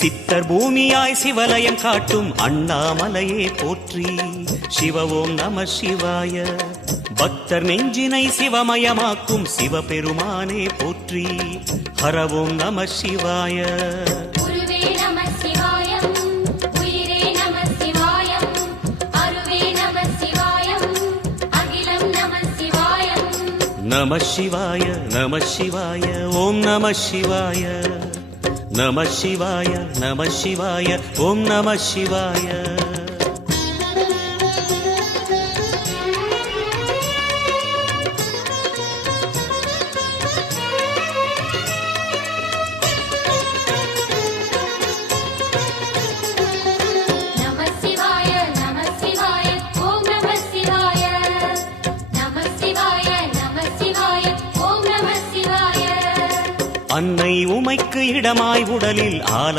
சித்தர் பூமியாய் சிவலயம் காட்டும் அண்ணாமலையே போற்றி. சிவ ஓம் நம சிவாய. பக்தர் நெஞ்சினை சிவமயமாக்கும் சிவபெருமானே போற்றி. ஹர ஓம் நம சிவாய. நம சிவாய நம சிவாய ஓம் நம சிவாய. நம சிவாய நம சிவாய ஓம் நம சிவாய. அன்னை உமைக்கு இடமாய் உடலில் ஆல